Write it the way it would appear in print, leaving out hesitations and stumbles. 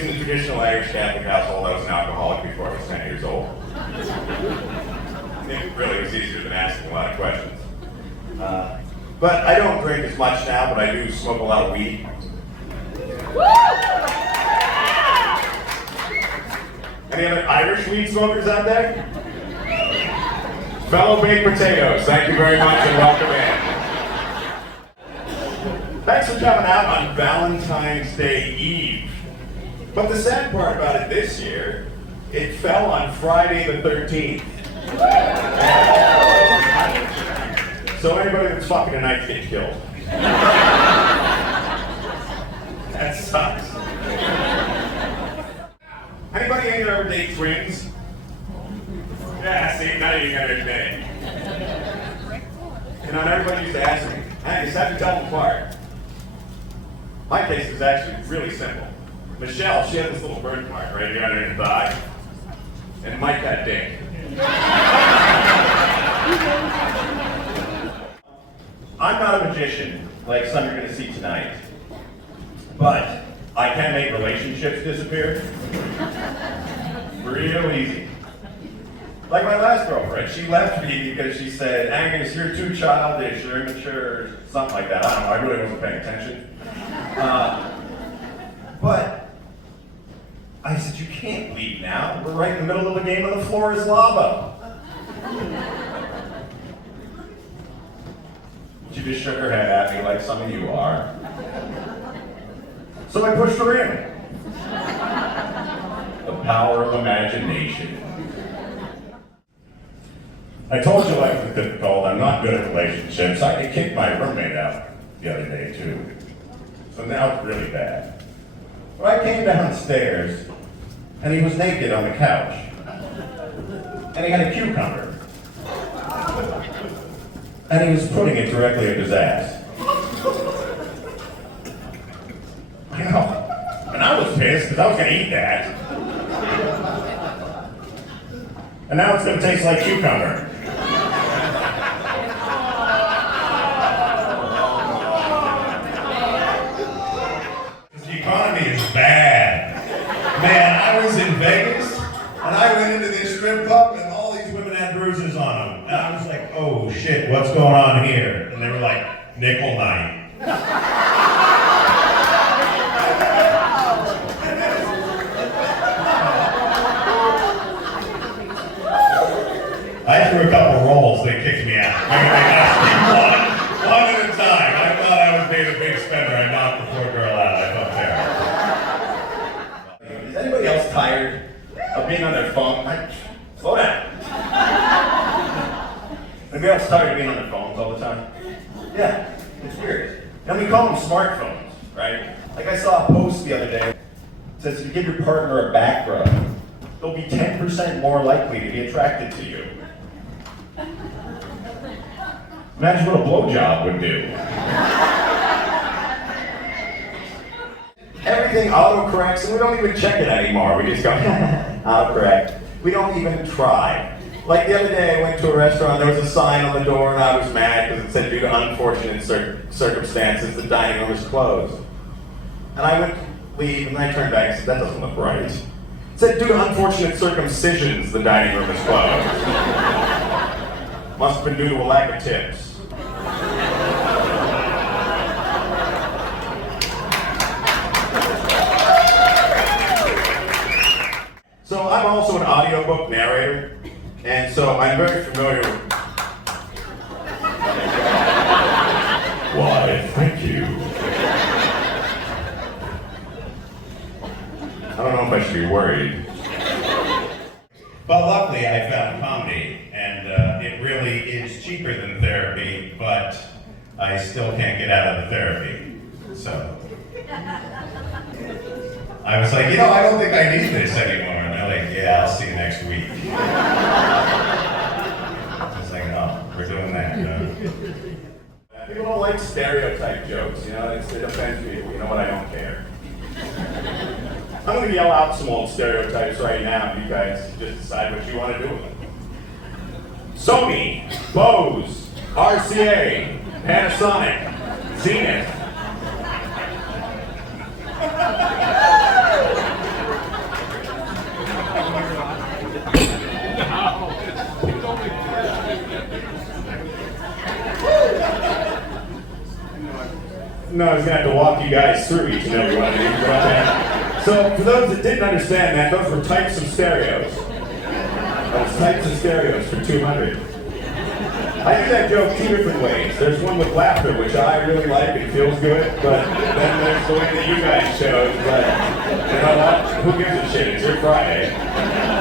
raised in a traditional Irish Catholic household. I was an alcoholic before I was 10 years old. It really was easier than asking a lot of questions. But I don't drink as much now, but I do smoke a lot of weed. Any other Irish weed smokers out there? Fellow baked potatoes, thank you very much and welcome in. Thanks for coming out on Valentine's Day Eve. But the sad part about it this year, it fell on Friday the 13th. So anybody that's fucking tonight get killed. That sucks. Anybody in here ever date twins? Yeah, see, now you got it today. You know, and everybody used to ask me, I just have to tell them apart. My case is actually really simple. Michelle, she had this little birthmark right here under her thigh, and Mike had dick. I'm not a magician, like some you're gonna see tonight, but I can make relationships disappear real easy. Like my last girlfriend, she left me because she said, Angus, you're too childish, you're immature, something like that. I don't know, I really wasn't paying attention. But I said, you can't leave now. We're right in the middle of the game and the floor is lava. She just shook her head at me like some of you are. So I pushed her in. The power of imagination. I told you life was difficult. I'm not good at relationships. I kicked my roommate out the other day too. So now it's really bad. But I came downstairs and he was naked on the couch. And he had a cucumber. And he was putting it directly up his ass. I know. And I was pissed because I was going to eat that. And now it's going to taste like cucumber. The economy is bad. Man, I was in Vegas and I went into this strip club and all these women had bruises on them. And I was like, oh shit, what's going on here? And they were like, nickel night. I threw a couple rolls, they kicked me out. One at a time. I thought I was being a big spender. I knocked the poor girl out. I felt terrible. Is anybody else tired of being on their phone? Slow down. Anybody else tired of being on their phones all the time? Yeah, it's weird. And we call them smartphones, right? Like I saw a post the other day. It says if you give your partner a back rub, they'll be 10% more likely to be attracted to you. Imagine what a blowjob would do. Everything autocorrects, and we don't even check it anymore. We just go, autocorrect. We don't even try. Like the other day, I went to a restaurant, there was a sign on the door, and I was mad because it said, due to unfortunate circumstances, the dining room is closed. And I went to leave, and I turned back and said, that doesn't look right. It said, due to unfortunate circumcisions, the dining room is closed. Must have been due to a lack of tips. So I'm also an audiobook narrator, and so I'm very familiar with... Why, thank you. I don't know if I should be worried. But luckily I found comedy, and it really is cheaper than therapy, but I still can't get out of the therapy. So I was like, I don't think I need this anymore. And they're like, yeah, I'll see you next week. I was like, no, we're doing that. People don't like stereotype jokes, it offends people. You know what, I don't care. I'm going to yell out some old stereotypes right now, and you guys just decide what you want to do with them. Sony, Bose, RCA, Panasonic, Zenith. No, I was going to have to walk you guys through each and every one of these. But, so, for those that didn't understand that, those were types of stereos. Those types of stereos for 200. I do that joke two different ways. There's one with laughter, which I really like and feels good, but then there's the way that you guys chose. But you know what? Who gives a shit? It's your Friday.